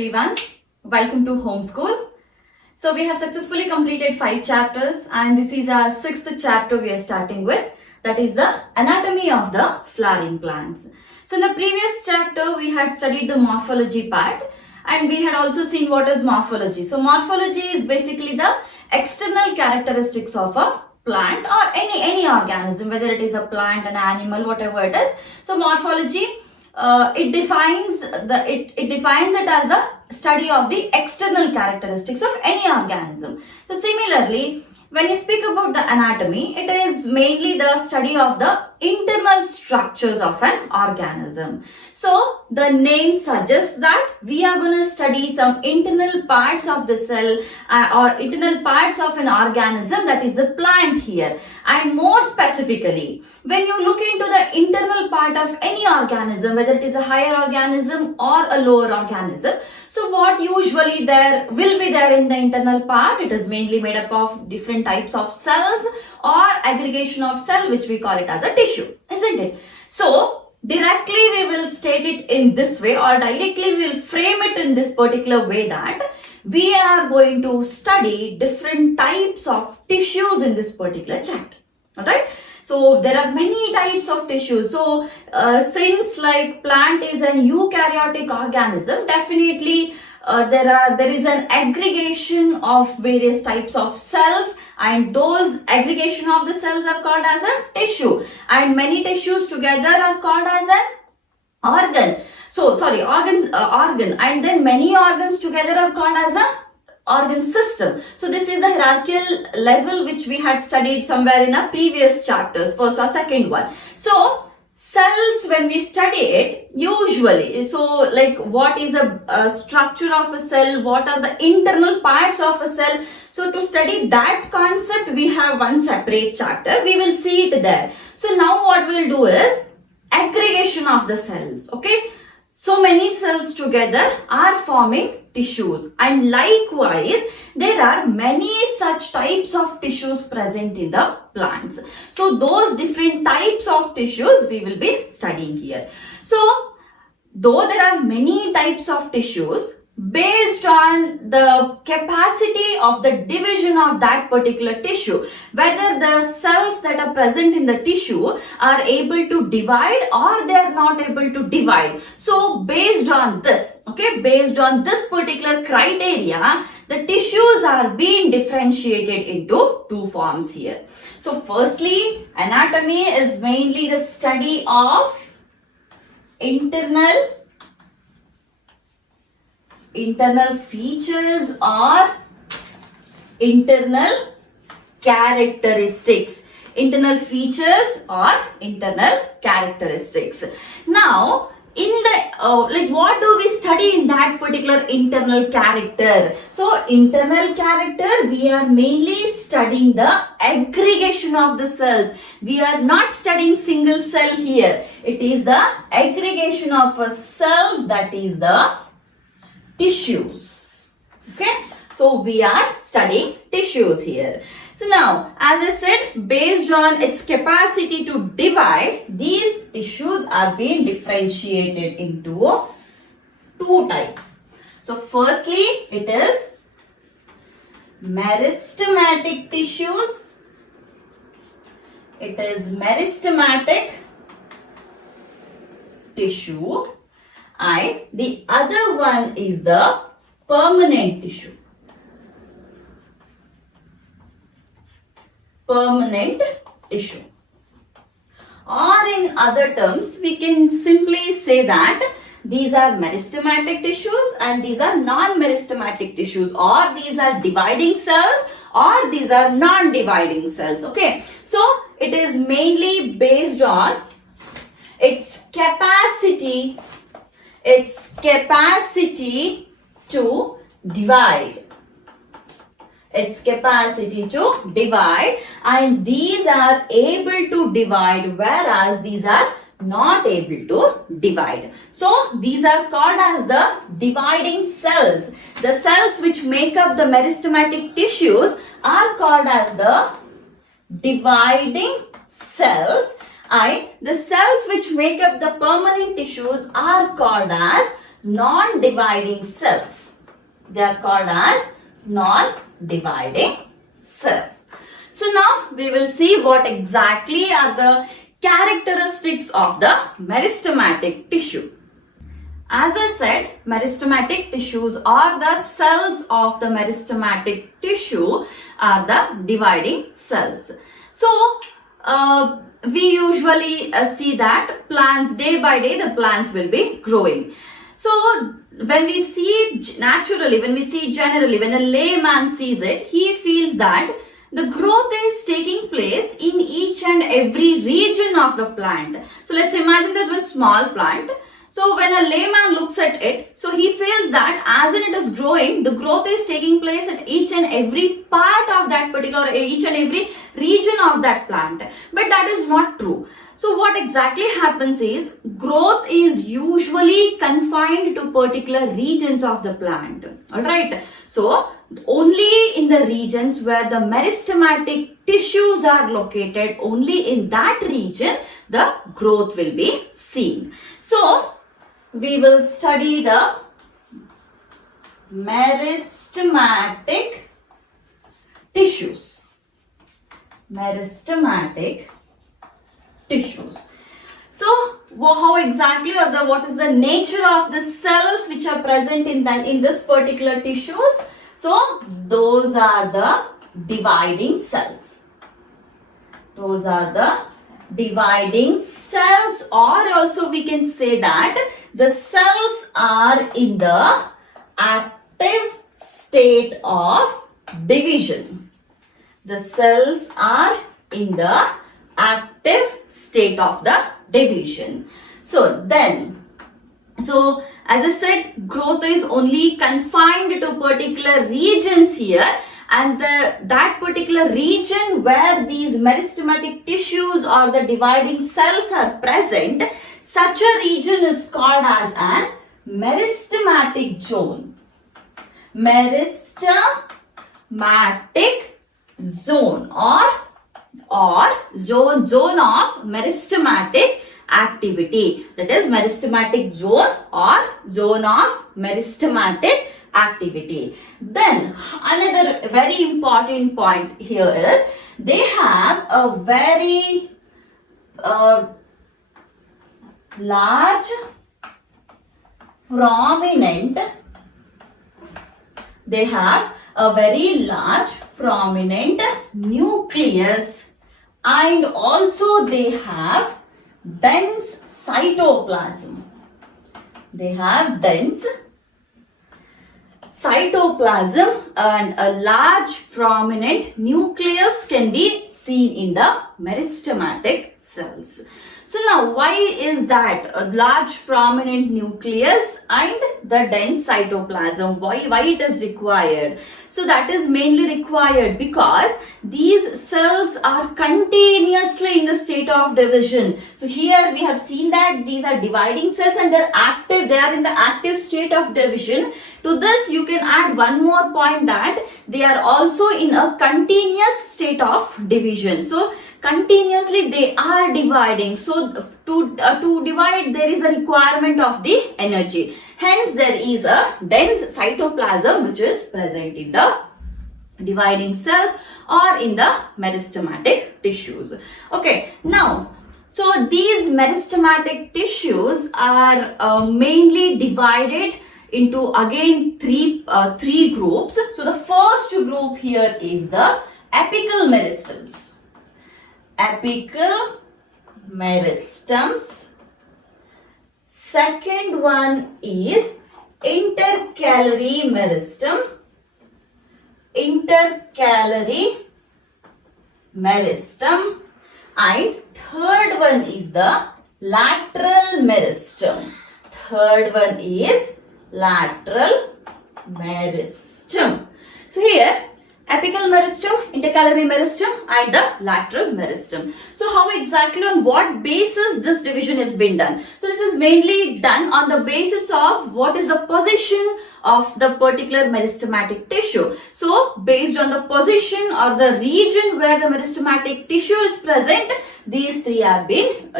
everyone. Welcome to Homeschool. So we have successfully completed 5 chapters and this is our 6th chapter we are starting with. That is the anatomy of the flowering plants. So in the previous chapter we had studied the morphology part and we had also seen what is morphology. So morphology is basically the external characteristics of a plant or any organism, whether it is a plant, an animal, whatever it is. So morphology it defines it as the study of the external characteristics of any organism. So similarly, when you speak about the anatomy, it is mainly the study of the internal structures of an organism. So the name suggests that we are going to study some internal parts of the cell or internal parts of an organism, that is the plant here. And more specifically, when you look into the internal part of any organism, whether it is a higher organism or a lower organism, so what usually there will be there in the internal part, it is mainly made up of different types of cells or aggregation of cell, which we call it as a tissue, isn't it? So directly we will state it in this way, or directly we will frame it in this particular way, that we are going to study different types of tissues in this particular chapter. Alright, so there are many types of tissues. So since like plant is an eukaryotic organism, definitely there is an aggregation of various types of cells, and those aggregation of the cells are called as a tissue, and many tissues together are called as an organ. So sorry, organ, and then many organs together are called as a organ system. So this is the hierarchical level which we had studied somewhere in our previous chapters, first or second one. So cells, when we study it, usually, so like what is a structure of a cell, what are the internal parts of a cell. So to study that concept, we have one separate chapter. We will see it there. So now what we will do is aggregation of the cells. Okay. So many cells together are forming tissues, and likewise there are many such types of tissues present in the plants. So those different types of tissues we will be studying here. So though there are many types of tissues, based on the capacity of the division of that particular tissue, whether the cells that are present in the tissue are able to divide or they are not able to divide. So based on this, okay, based on this particular criteria, the tissues are being differentiated into two forms here. So firstly, anatomy is mainly the study of internal features or internal characteristics. Internal features or internal characteristics. Now, in the what do we study in that particular internal character? So internal character, we are mainly studying the aggregation of the cells. We are not studying single cell here. It is the aggregation of cells, that is the tissues. Okay, so we are studying tissues here. So now, as I said, based on its capacity to divide, these tissues are being differentiated into two types. So firstly, it is meristematic tissues. It is meristematic tissue. And the other one is the permanent tissue. Permanent tissue. Or in other terms, we can simply say that these are meristematic tissues and these are non-meristematic tissues, or these are dividing cells or these are non-dividing cells. Okay, so it is mainly based on its capacity to divide. Its capacity to divide, and these are able to divide, whereas these are not able to divide. So these are called as the dividing cells. The cells which make up the meristematic tissues are called as the dividing cells, and the cells which make up the permanent tissues are called as non-dividing cells. They are called as non-dividing cells. So now we will see what exactly are the characteristics of the meristematic tissue. As I said, meristematic tissues or the cells of the meristematic tissue are the dividing cells. So, we usually see that plants, day by day, the plants will be growing. So, when we see naturally, when we see generally, when a layman sees it, he feels that the growth is taking place in each and every region of the plant. So, let's imagine there's one small plant. So when a layman looks at it, so he feels that as in it is growing, the growth is taking place at each and every part of that particular, each and every region of that plant. But that is not true. So what exactly happens is, growth is usually confined to particular regions of the plant. Alright. So only in the regions where the meristematic tissues are located, only in that region, the growth will be seen. So we will study the meristematic tissues. Meristematic tissues. So, how exactly, or what is the nature of the cells which are present in this particular tissues? So, those are the dividing cells. Those are the dividing cells, or also we can say that the cells are in the active state of division. The cells are in the active state of the division. So as I said, growth is only confined to particular regions here, and that particular region where these meristematic tissues or the dividing cells are present, such a region is called as an meristematic zone. Meristematic zone or zone of meristematic activity. That is meristematic zone or zone of meristematic activity. Then another very important point here is, they have a very large prominent nucleus, and also they have dense cytoplasm. They have dense cytoplasm, and a large prominent nucleus can be seen in the meristematic cells. So now, why is that a large prominent nucleus and the dense cytoplasm? Why it is required? So that is mainly required because these cells are continuously in the state of division. So here we have seen that these are dividing cells and they are in the active state of division. To this you can add one more point, that they are also in a continuous state of division. So continuously they are dividing. So to divide, there is a requirement of the energy. Hence there is a dense cytoplasm which is present in the dividing cells or in the meristematic tissues. Okay, now, so these meristematic tissues are mainly divided into again three groups. So the first group here is the apical meristems. Apical meristems. Second one is intercalary meristem. Intercalary meristem. And third one is the lateral meristem. Third one is lateral meristem. So here, apical meristem, intercalary meristem and the lateral meristem. So how exactly, on what basis this division has been done? So this is mainly done on the basis of what is the position of the particular meristematic tissue. So based on the position or the region where the meristematic tissue is present, these three are being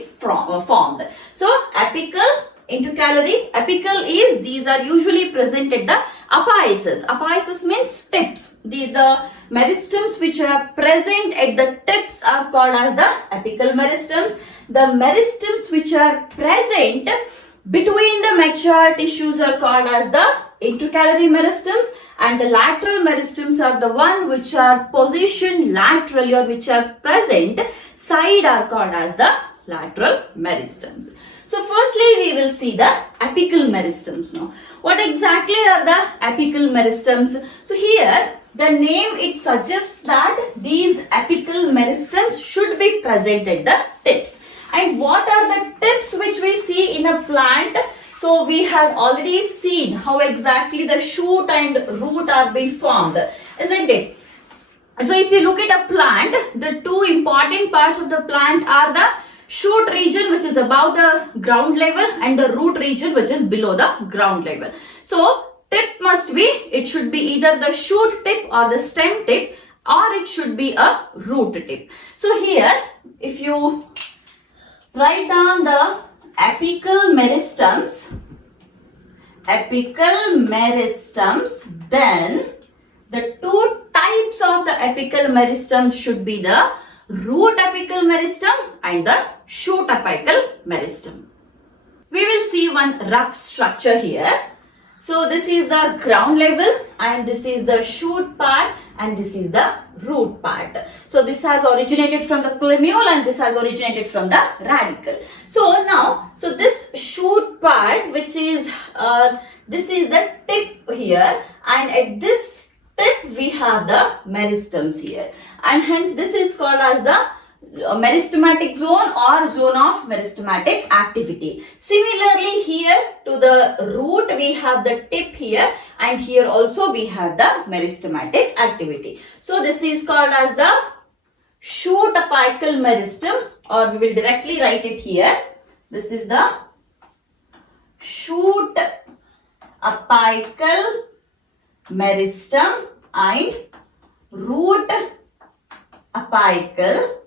formed. So apical, intercalary. Apical is, these are usually present at the apices. Apices means tips. The meristems which are present at the tips are called as the apical meristems. The meristems which are present between the mature tissues are called as the intercalary meristems, and the lateral meristems are the one which are positioned laterally or which are present side are called as the lateral meristems. So firstly we will see the apical meristems now. What exactly are the apical meristems? So here the name it suggests that these apical meristems should be present at the tips. And what are the tips which we see in a plant? So we have already seen how exactly the shoot and root are being formed, isn't it? So if you look at a plant, the two important parts of the plant are the shoot region which is above the ground level and the root region which is below the ground level. So tip must be, it should be either the shoot tip or the stem tip, or it should be a root tip. So here if you write down the apical meristems, then the two types of the apical meristems should be the root apical meristem and the shoot apical meristem. We will see one rough structure here. So this is the ground level and this is the shoot part and this is the root part. So this has originated from the plumule and this has originated from the radicle. So now, so this shoot part which is, this is the tip here, and at this tip we have the meristems here, and hence this is called as the meristematic zone or zone of meristematic activity. Similarly here to the root we have the tip here, and here also we have the meristematic activity. So this is called as the shoot apical meristem, or we will directly write it here. This is the shoot apical meristem and root apical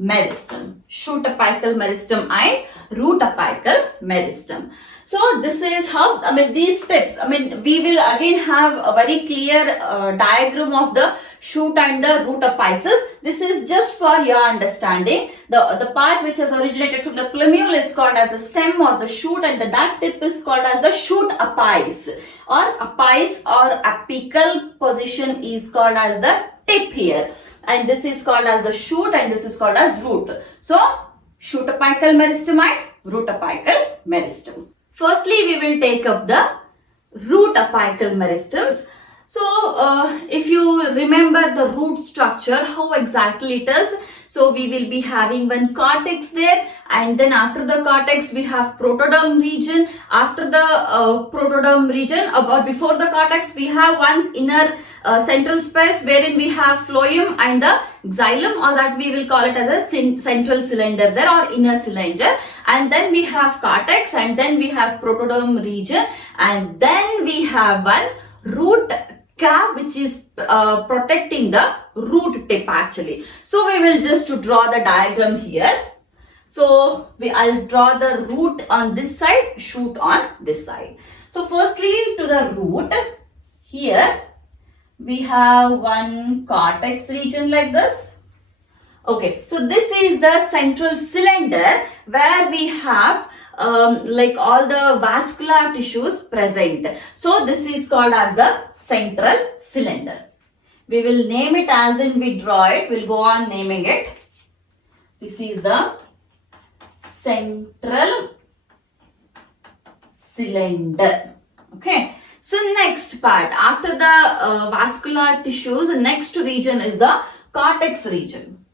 meristem. Shoot apical meristem and root apical meristem. So this is how, these tips, we will again have a very clear diagram of the shoot and the root apices. This is just for your understanding. The part which has originated from the plumule is called as the stem or the shoot, and that tip is called as the shoot apice, or apice or apical position is called as the tip here, and this is called as the shoot and this is called as root. So shoot apical meristem and root apical meristem. Firstly, we will take up the root apical meristems. So, if you remember the root structure, how exactly it is. So, we will be having one cortex there, and then after the cortex, we have protoderm region. After the protoderm region, or before the cortex, we have one inner central space wherein we have phloem and the xylem, or that we will call it as a central cylinder there or inner cylinder, and then we have cortex, and then we have protoderm region, and then we have one root cap which is protecting the root tip actually. So we will just draw the diagram here. So I'll draw the root on this side, shoot on this side. So firstly to the root, here we have one cortex region like this. Okay, so this is the central cylinder where we have like all the vascular tissues present. So this is called as the central cylinder. We will name it as in we draw it. We'll go on naming it. This is the central cylinder. Okay. So next part, after the vascular tissues, the next region is the cortex region.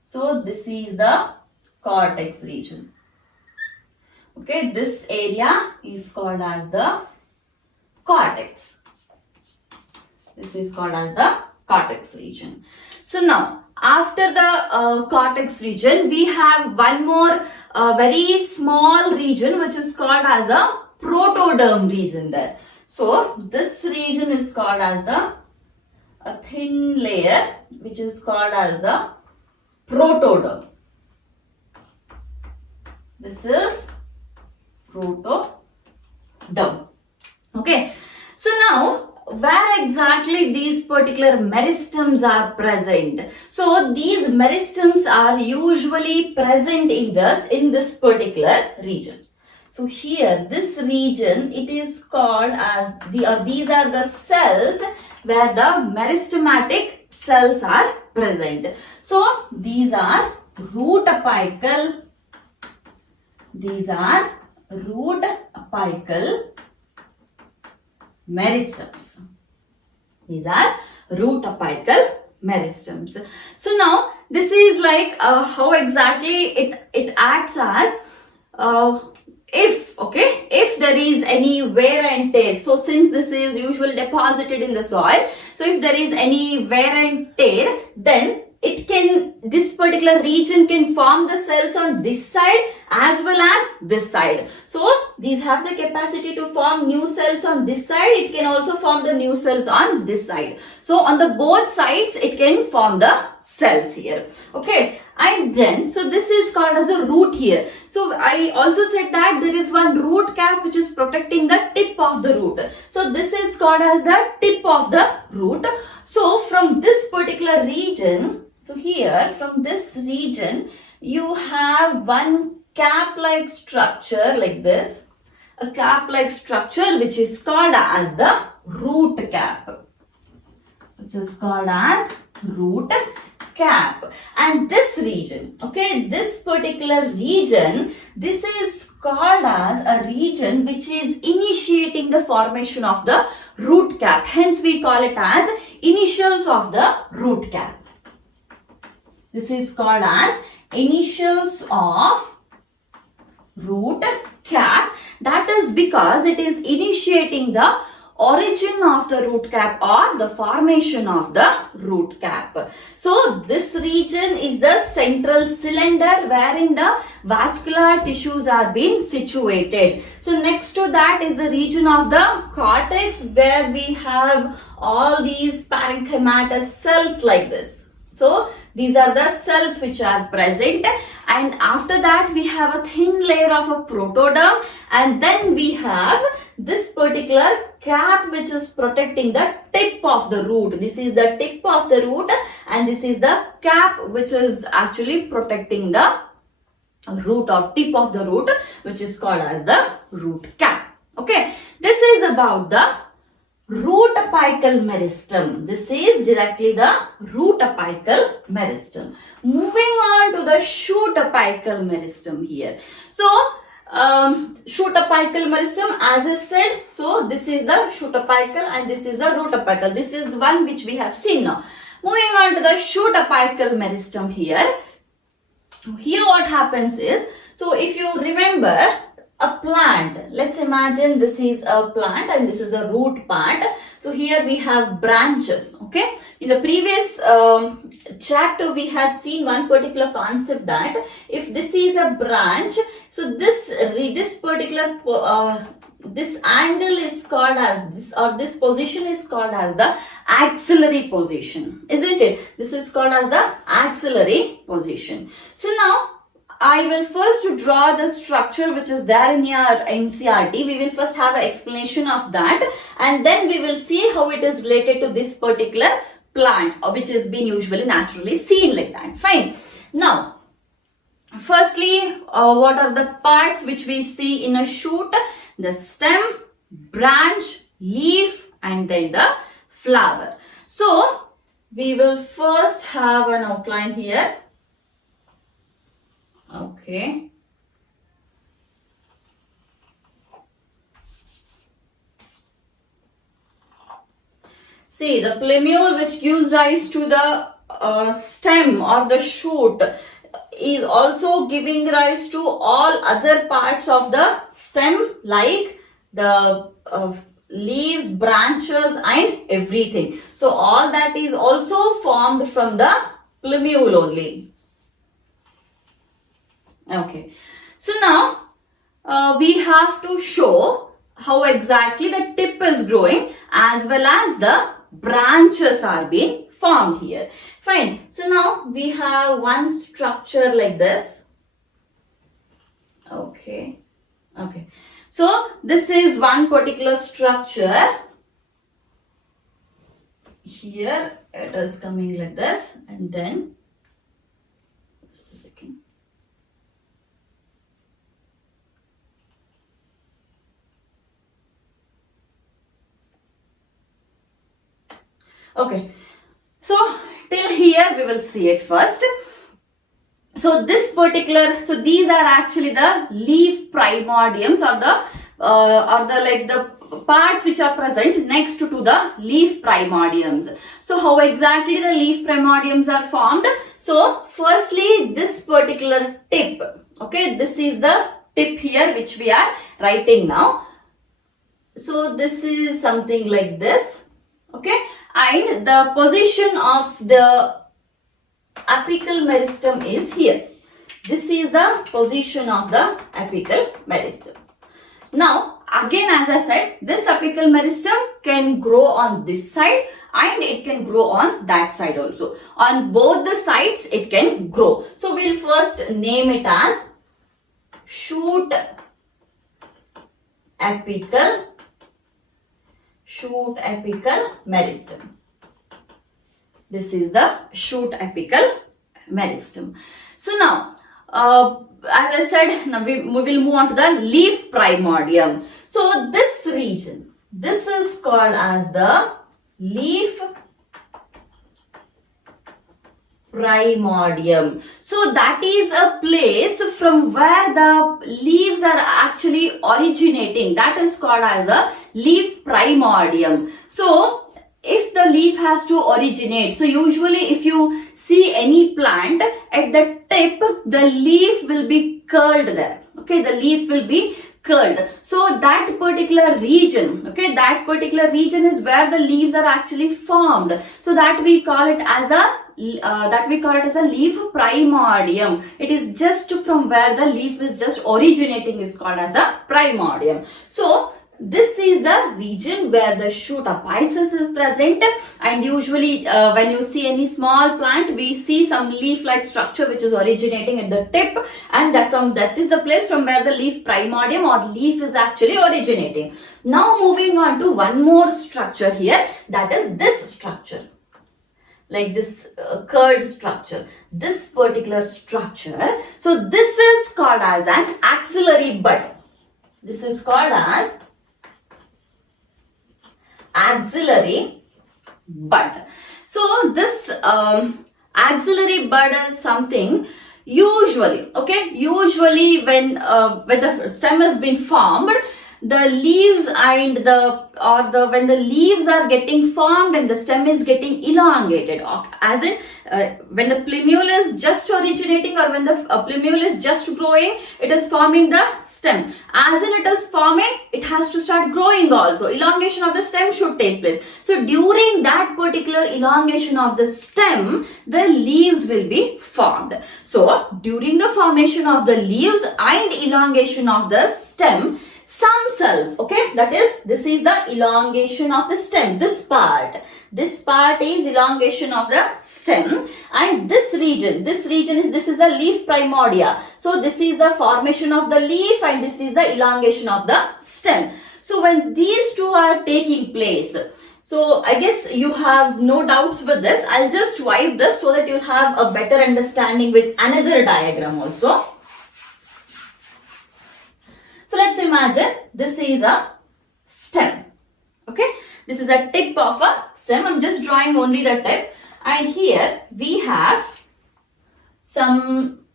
So this is the cortex region. Okay, this area is called as the cortex. This is called as the cortex region. So now, after the cortex region, we have one more very small region which is called as a protoderm region there. So this region is called as a thin layer which is called as the protoderm. This is protoderm. Okay, so now where exactly these particular meristems are present? So these meristems are usually present in this particular region. So here, this region, it is called as these are the cells where the meristematic cells are present. So these are root apical. These are root apical meristems. These are root apical meristems. So now this is like how exactly it acts as if there is any wear and tear. So since this is usually deposited in the soil, so if there is any wear and tear, then this particular region can form the cells on this side as well as this side. So these have the capacity to form new cells on this side. It can also form the new cells on this side. So on the both sides, it can form the cells here. Okay. And then, so this is called as the root here. So I also said that there is one root cap which is protecting the tip of the root. So this is called as the tip of the root. So from this particular region, so here from this region, you have one cap-like structure like this. A cap-like structure which is called as the root cap. Which is called as root cap. And this region, okay, this particular region, this is called as a region which is initiating the formation of the root cap. Hence we call it as initials of the root cap. This is called as initials of root cap. That is because it is initiating the origin of the root cap or the formation of the root cap. So this region is the central cylinder wherein the vascular tissues are being situated. So next to that is the region of the cortex where we have all these parenchymatous cells like this. So these are the cells which are present, and after that we have a thin layer of a protoderm, and then we have this particular cap which is protecting the tip of the root. This is the tip of the root and this is the cap which is actually protecting the root or tip of the root, which is called as the root cap. Okay, this is about the root apical meristem. This is directly the root apical meristem. Moving on to the shoot apical meristem here. So shoot apical meristem, as I said, so this is the shoot apical and this is the root apical. This is the one which we have seen now. Moving on to the shoot apical meristem here. Here what happens is, so if you remember a plant, let's imagine this is a plant and this is a root part. So here we have branches, okay. In the previous chapter we had seen one particular concept that if this is a branch, so this particular this angle is called as this, or this position is called as the axillary position, isn't it? This is called as the axillary position. So now I will first draw the structure which is there in your NCERT. We will first have an explanation of that and then we will see how it is related to this particular plant which has been usually naturally seen like that. Fine. Now, firstly, what are the parts which we see in a shoot? The stem, branch, leaf and then the flower. So, we will first have an outline here. Okay. See, the plumule which gives rise to the stem or the shoot is also giving rise to all other parts of the stem like the leaves, branches and everything. So all that is also formed from the plumule only. Okay, so now we have to show how exactly the tip is growing as well as the branches are being formed here. Fine, so now we have one structure like this. Okay, So this is one particular structure. Here it is coming like this, and then just a second. Okay, so till here we will see it first. So this particular, so these are actually the leaf primordiums, or the parts which are present next to the leaf primordiums. So how exactly the leaf primordiums are formed? So firstly, this particular tip, okay, this is the tip here which we are writing now. So this is something like this, okay, and the position of the apical meristem is here. This is the position of the apical meristem. Now again, as I said, this apical meristem can grow on this side and it can grow on that side also. On both the sides it can grow. So we'll first name it as shoot apical meristem. This is the shoot apical meristem. So now, as I said, now we will move on to the leaf primordium. So this region, this is called as the leaf primordium. So that is a place from where the leaves are actually originating. That is called as a leaf primordium. So if the leaf has to originate, so usually if you see any plant, at the tip the leaf will be curled there, okay, the leaf will be curled. So that particular region, okay, that particular region is where the leaves are actually formed. So that we call it as a leaf primordium. It is just from where the leaf is just originating is called as a primordium. So this is the region where the shoot apices is present, and usually when you see any small plant, we see some leaf-like structure which is originating at the tip, and that is the place from where the leaf primordium or leaf is actually originating. Now moving on to one more structure here, that is this structure, like this curved structure, this particular structure. So this is called as an axillary bud. This is called as axillary bud. So this axillary bud is something usually, okay, usually when the stem has been formed, the leaves and when the leaves are getting formed and the stem is getting elongated, as in when the plumule is just originating, or when the plumule is just growing, it is forming the stem. As in it is forming, it has to start growing also. Elongation of the stem should take place. So during that particular elongation of the stem, the leaves will be formed. So during the formation of the leaves and elongation of the stem, some cells, okay, that is, this is the elongation of the stem, this part is elongation of the stem, and this region is the leaf primordia. So this is the formation of the leaf and this is the elongation of the stem. So when these two are taking place, so I guess you have no doubts with this. I'll just wipe this so that you have a better understanding with another diagram also. So let's imagine this is a stem, okay, this is a tip of a stem. I'm just drawing only the tip, and here we have some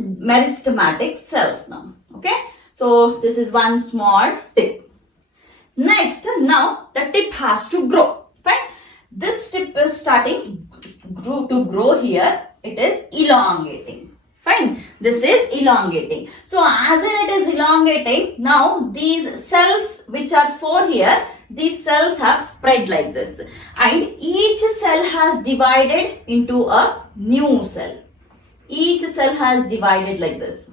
meristamatic cells now, okay. So this is one small tip. Next, now the tip has to grow, fine. This tip is starting to grow here, it is elongating. Fine, this is elongating. So as in it is elongating, now these cells which are 4 here, these cells have spread like this, and each cell has divided into a new cell. Each cell has divided like this.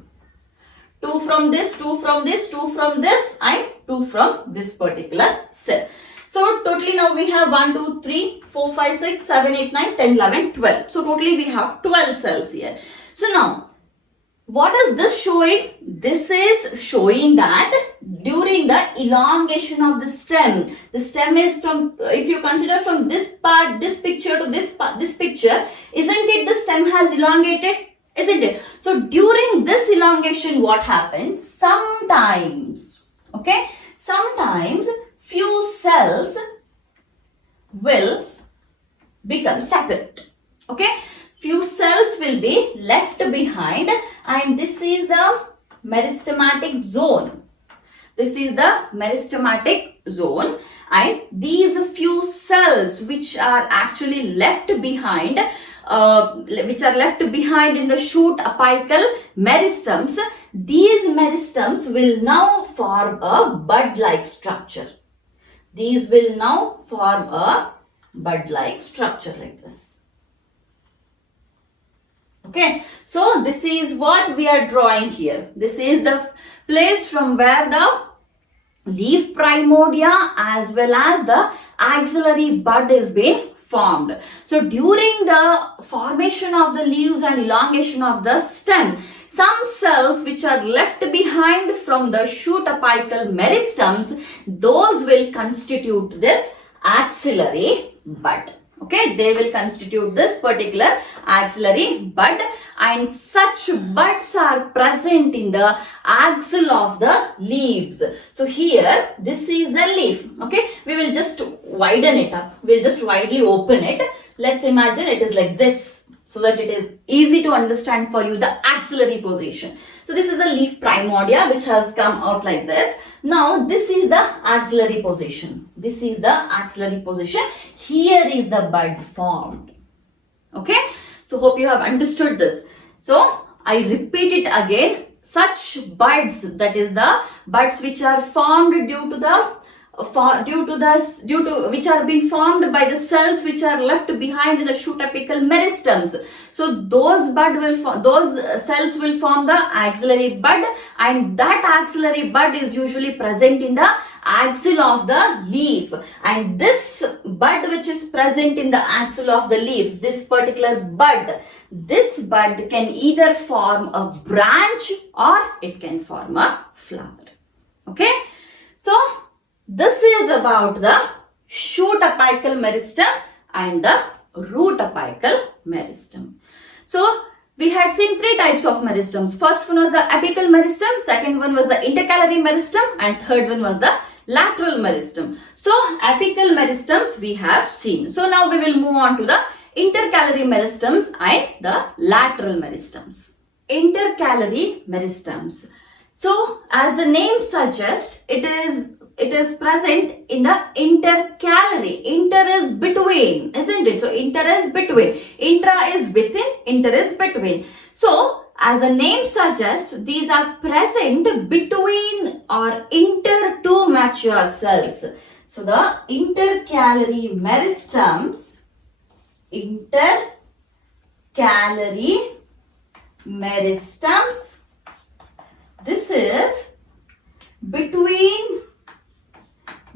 2 from this, 2 from this, 2 from this, and 2 from this particular cell. So totally now we have 1, 2, 3, 4, 5, 6, 7, 8, 9, 10, 11, 12. So totally we have 12 cells here. So now, what is this showing? This is showing that during the elongation of the stem is from, if you consider from this part, this picture to this picture, isn't it the stem has elongated? Isn't it? So during this elongation, what happens? Sometimes few cells will become separate. Okay, few cells will be left behind, and this is a meristematic zone. This is the meristematic zone, and these few cells which are actually left behind, in the shoot apical meristems, these meristems will now form a bud-like structure. These will now form a bud-like structure like this. Okay, so this is what we are drawing here. This is the place from where the leaf primordia as well as the axillary bud is being formed. So during the formation of the leaves and elongation of the stem, some cells which are left behind from the shoot apical meristems, those will constitute this axillary bud. Okay, they will constitute this particular axillary bud, and such buds are present in the axil of the leaves. So here, this is the leaf. Okay, we will just widen it up. We'll just widely open it. Let's imagine it is like this, so that it is easy to understand for you the axillary position. So this is a leaf primordia which has come out like this. Now this is the axillary position. This is the axillary position. Here is the bud formed. Okay. So hope you have understood this. So I repeat it again. Such buds, that is the buds which are formed due to which are being formed by the cells which are left behind in the shoot apical meristems. So those cells will form the axillary bud, and that axillary bud is usually present in the axil of the leaf. And this bud which is present in the axil of the leaf, this particular bud, this bud can either form a branch or it can form a flower. Okay, so this is about the shoot apical meristem and the root apical meristem. So we had seen three types of meristems. First one was the apical meristem, second one was the intercalary meristem, and third one was the lateral meristem. So apical meristems we have seen. So now we will move on to the intercalary meristems and the lateral meristems. Intercalary meristems. So as the name suggests, it is present in the intercalary. Inter is between, isn't it? So inter is between. Intra is within, inter is between. So as the name suggests, these are present between or inter two mature cells. So the intercalary meristems, this is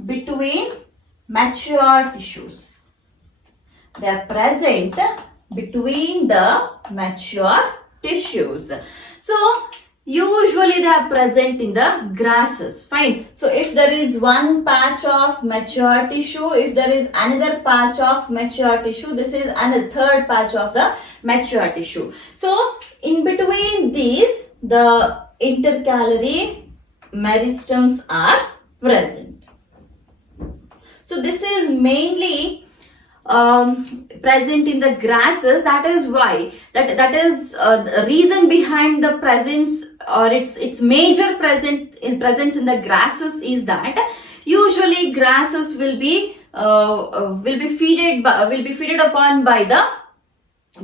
between mature tissues. They are present between the mature tissues. So usually they are present in the grasses. Fine. So if there is one patch of mature tissue, if there is another patch of mature tissue, this is another third patch of the mature tissue. So in between these, the intercalary meristems are present. So this is mainly present in the grasses. That is why that is the reason behind the presence, or its major presence in the grasses is that usually grasses will be feeded upon by the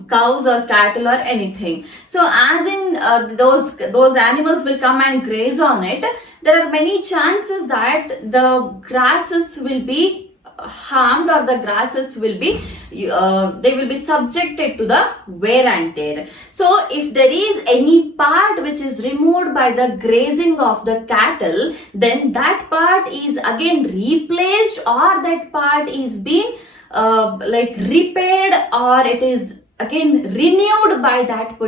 cows or cattle or anything. So as in those animals will come and graze on it, there are many chances that the grasses will be harmed, or the grasses will be they will be subjected to the wear and tear. So if there is any part which is removed by the grazing of the cattle, then that part is again replaced, or that part is being repaired, or it is again renewed by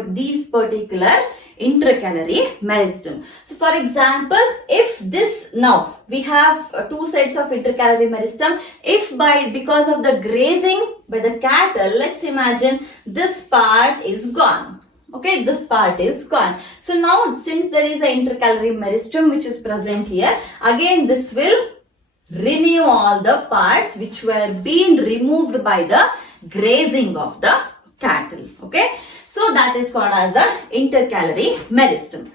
these particular intercalary meristem. So for example, if this, now we have two sets of intercalary meristem. If because of the grazing by the cattle, let's imagine this part is gone. Okay, this part is gone. So now since there is an intercalary meristem which is present here, again this will renew all the parts which were being removed by the grazing of the cattle. Okay, so that is called as the intercalary meristem.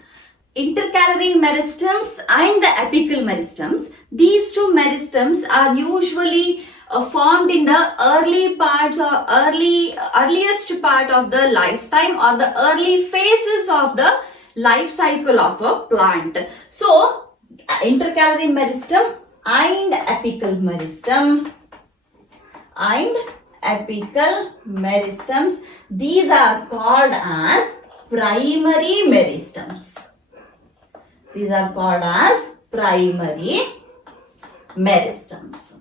Intercalary meristems and the apical meristems, these two meristems are usually formed in the early parts or earliest part of the lifetime or the early phases of the life cycle of a plant. So intercalary meristem and apical meristems, these are called as primary meristems. These are called as primary meristems.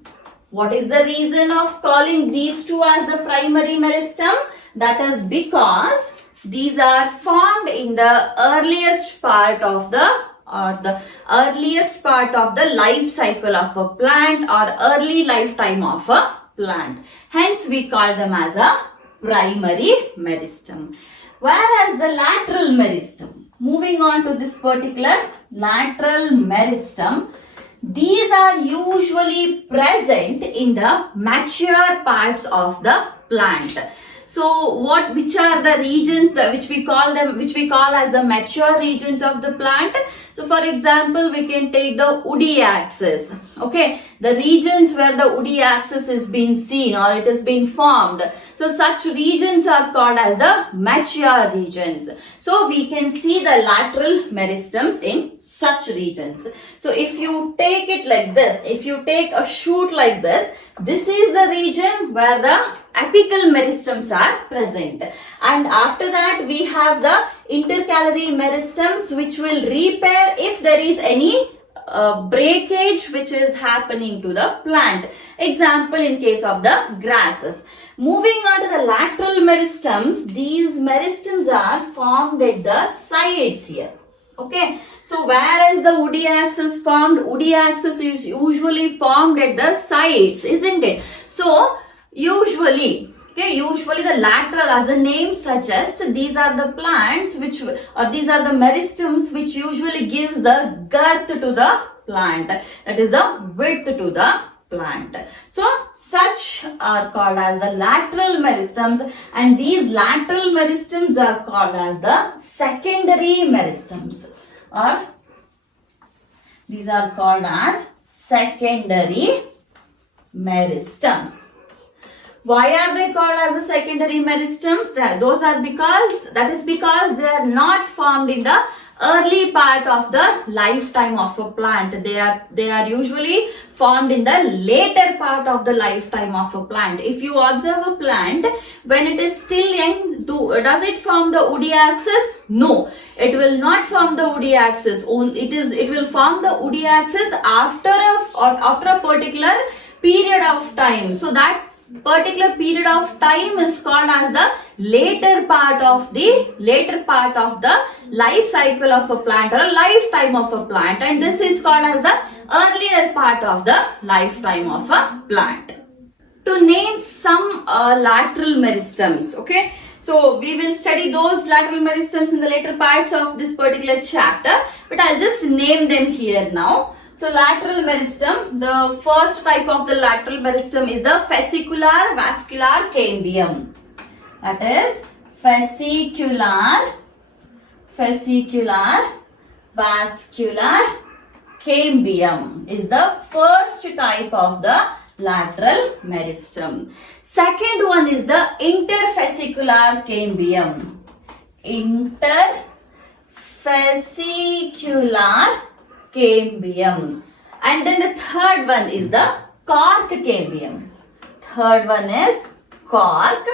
What is the reason of calling these two as the primary meristem? That is because these are formed in the earliest part of the life cycle of a plant or early lifetime of a plant. Hence we call them as a primary meristem. Whereas the lateral meristem, moving on to this particular lateral meristem, these are usually present in the mature parts of the plant. So which are the regions which we call as the mature regions of the plant? So for example, we can take the woody axis. Okay, the regions where the woody axis is being seen or it has been formed. So such regions are called as the mature regions. So we can see the lateral meristems in such regions. So if you take it like this, if you take a shoot like this is the region where the apical meristems are present, and after that we have the intercalary meristems which will repair if there is any breakage which is happening to the plant. Example, in case of the grasses. Moving on to the lateral meristems, these meristems are formed at the sides here. Okay, so whereas the woody axis is usually formed at the sides, isn't it? So usually the lateral, as the name suggests, these are the plants these are the meristems which usually gives the girth to the plant, that is the width to the plant. So such are called as the lateral meristems, and these lateral meristems are called as the secondary meristems, or these are called as secondary meristems. Why are they called as the secondary meristems? That is because they are not formed in the early part of the lifetime of a plant. They are usually formed in the later part of the lifetime of a plant. If you observe a plant when it is still young, does it form the woody axis? No, it will not form the woody axis. It will form the woody axis after a particular period of time. So that particular period of time is called as the later part of the life cycle of a plant or a lifetime of a plant, and this is called as the earlier part of the lifetime of a plant. To name some lateral meristems, okay, so we will study those lateral meristems in the later parts of this particular chapter, but I'll just name them here now. So lateral meristem, the first type of the lateral meristem is the fascicular vascular cambium. That is fascicular vascular cambium is the first type of the lateral meristem. Second one is the interfascicular cambium. Interfascicular cambium. And then the third one is the cork cambium. Third one is cork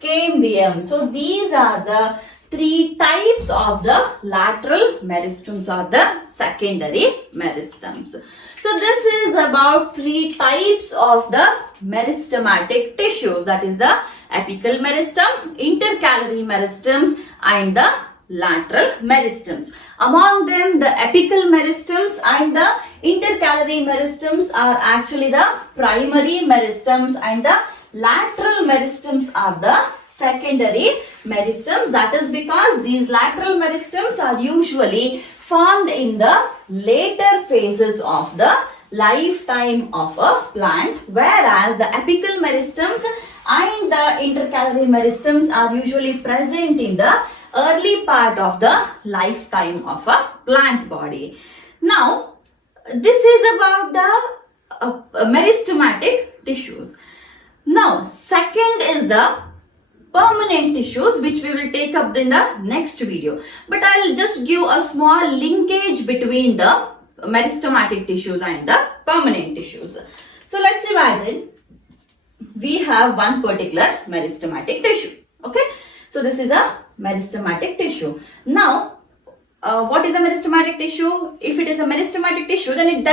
cambium. So these are the three types of the lateral meristems or the secondary meristems. So this is about three types of the meristematic tissues, that is the apical meristem, intercalary meristems and the lateral meristems. Among them, the apical meristems and the intercalary meristems are actually the primary meristems and the lateral meristems are the secondary meristems. That is because these lateral meristems are usually formed in the later phases of the lifetime of a plant, whereas the apical meristems and the intercalary meristems are usually present in the early part of the lifetime of a plant body. Now, this is about the meristematic tissues. Now, second is the permanent tissues, which we will take up in the next video. But I will just give a small linkage between the meristematic tissues and the permanent tissues. So let's imagine we have one particular meristematic tissue. Okay, so this is a meristematic tissue. Now, what is a meristematic tissue? If it is a meristematic tissue, then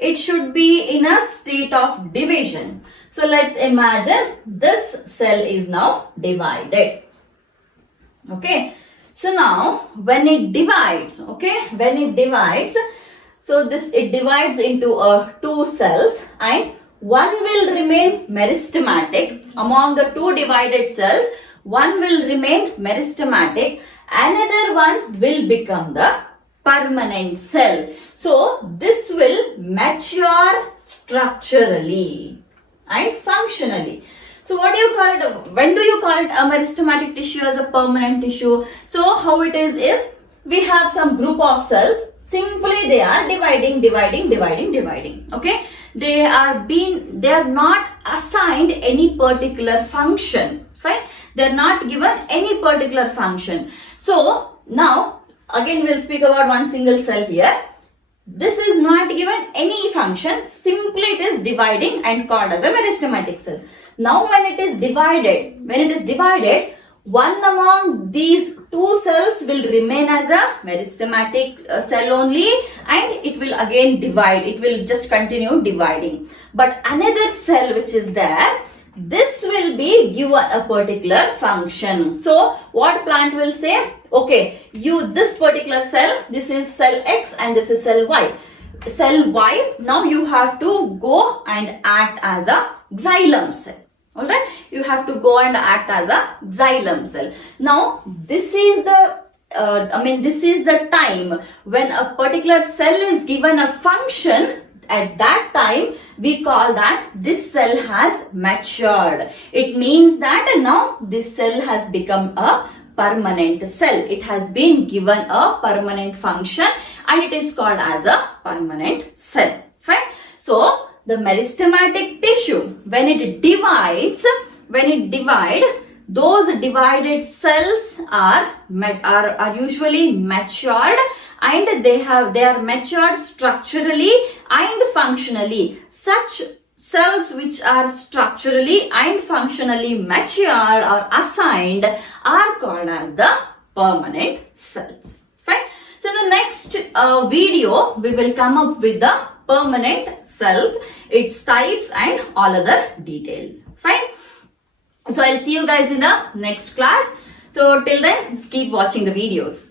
it should be in a state of division. So let's imagine this cell is now divided. Okay. So now when it divides, so it divides into two cells, and one will remain meristematic. Among the two divided cells, one will remain meristematic, another one will become the permanent cell. So this will mature structurally and functionally. So what do you call it? When do you call it a meristematic tissue as a permanent tissue? So how it is we have some group of cells. Simply they are dividing. Okay, they are not assigned any particular function. Fine, they are not given any particular function. So now again we'll speak about one single cell here. This is not given any function, simply it is dividing and called as a meristematic cell. Now when it is divided, one among these two cells will remain as a meristematic cell only, and it will again divide, it will just continue dividing. But another cell which is there, this will be given a particular function. So what plant will say, okay, this particular cell, this is cell X and this is cell Y. Cell Y, now you have to go and act as a xylem cell. Alright, you have to go and act as a xylem cell. Now this is the time when a particular cell is given a function. At that time, we call that this cell has matured. It means that now this cell has become a permanent cell. It has been given a permanent function and it is called as a permanent cell. Fine. So, the meristematic tissue, when it divides, those divided cells are usually matured, and they are matured structurally and functionally. Such cells which are structurally and functionally matured or assigned are called as the permanent cells. Fine. So in the next video, we will come up with the permanent cells, its types and all other details. Fine. So I'll see you guys in the next class. So till then, just keep watching the videos.